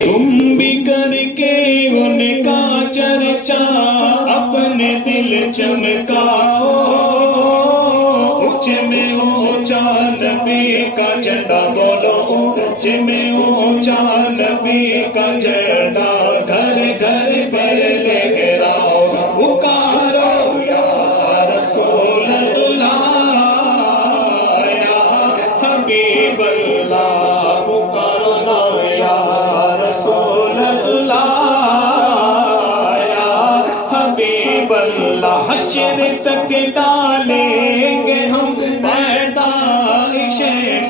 تم بھی کر کے ان کا چرچا اپنے دل چمکاؤ، اونچے میں اونچا نبی کا جھنڈا بولو، اونچے میں اونچا نبی کا جھنڈا گھر گھر پر لہراؤ، پکارو یا رسول اللہ یا حبیب اللہ، پکارو نا یا رسول اللہ یا حبیب اللہ۔ حشر تک ڈالیں گے ہم پیدائش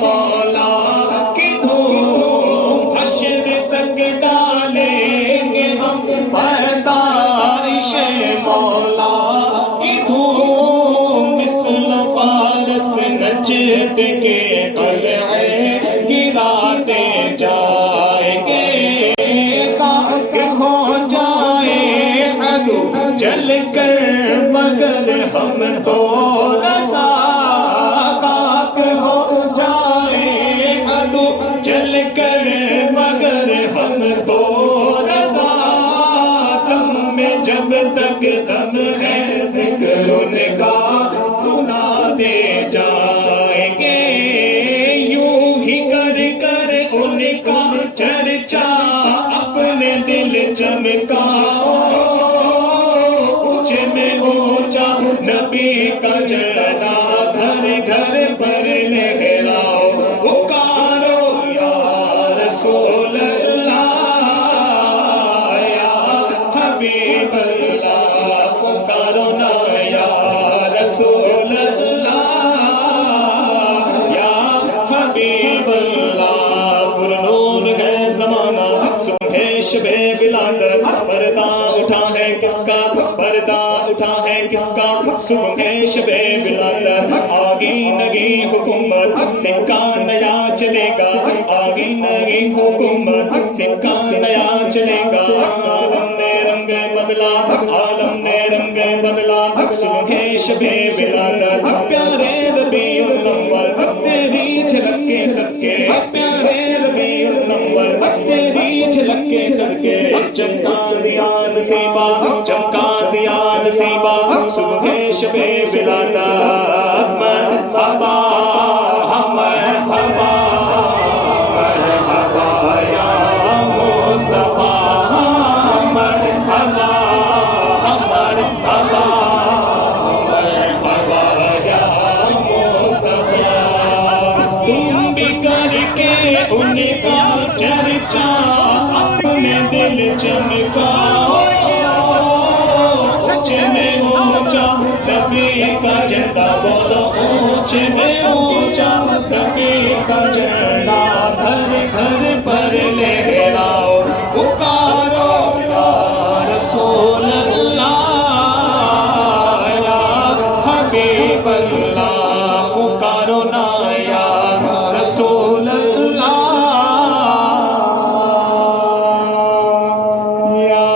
مولا کی دھوم، حشر تک ڈالیں گے ہم پیدائش مولا کی دھوم، مثل فارس نجد کے قلعے گراتے جائیں گے، خاک ہو جائے عدو جل کر مگر ہم تو رضا، خاک ہو جائے عدو جل کر مگر ہم تو رضا، دم میں جب تک دم ہے ذکر ان کا سنا دے جائیں گے، یوں ہی کر کر ان کا چرچا اپنے دل چمکاؤ، اونچے میں اونچا نبی کا جھنڈا گھر گھر پر لہراؤ، پکارو یا رسول اللہ یا حبیب اللہ، پکارو نا یا رسول اللہ یا حبیب اللہ۔ پرنور ہے زمانہ صبح شب ولادت، پردہ اٹھا ہے کس کا، پردہ اٹھا ہے کس کا، صبح شب ولادت، آگی نگی حکومت سکہ نیا چلے گا، آگی نگی حکومت سکہ نیا چلے گا، عالم نے رنگ بدلا، عالم نے رنگ بدلا، صبح شب ولادت، پیارے ربیع الاول تیری جھلک کے صدقے، پیارے ربیع الاول تیری جھلک کے صدقے، چمکا دیا نصیبہ، چمکا دیا نصیبہ، صبح شب ولادت، مرحبا مرحبا مرحبا یا مصطفیٰ، مرحبا مرحبا مرحبا یا مصطفیٰ، تم بھی کر کے ان کا چرچا اپنے دل چمکاؤ، اونچے میں اونچا نبی کا جھنڈا بولو، اونچے میں اونچا نبی کا جھنڈا گھر گھر پر لہراؤ، پکارو یا رسول اللہ یا حبیب اللہ، پکارو نا یا رسول اللہ یا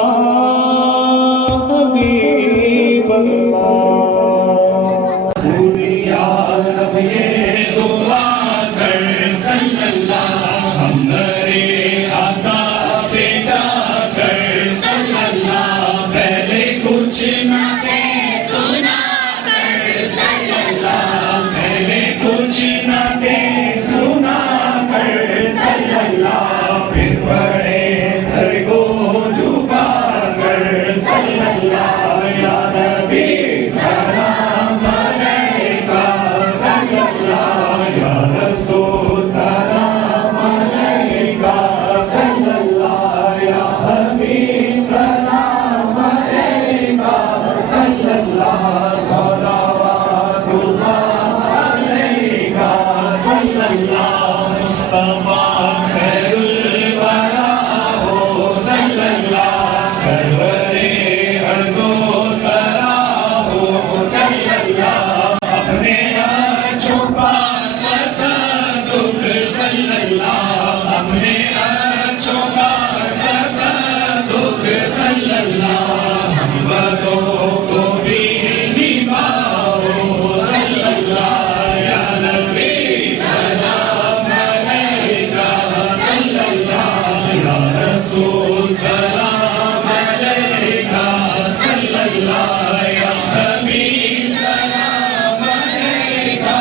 رسول سلام علیکہ صلی اللہ یا حبیب سلام علیکہ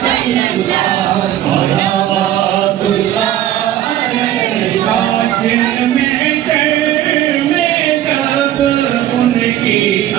صلی اللہ صلوات اللہ علیکہ جن میں جب ان کی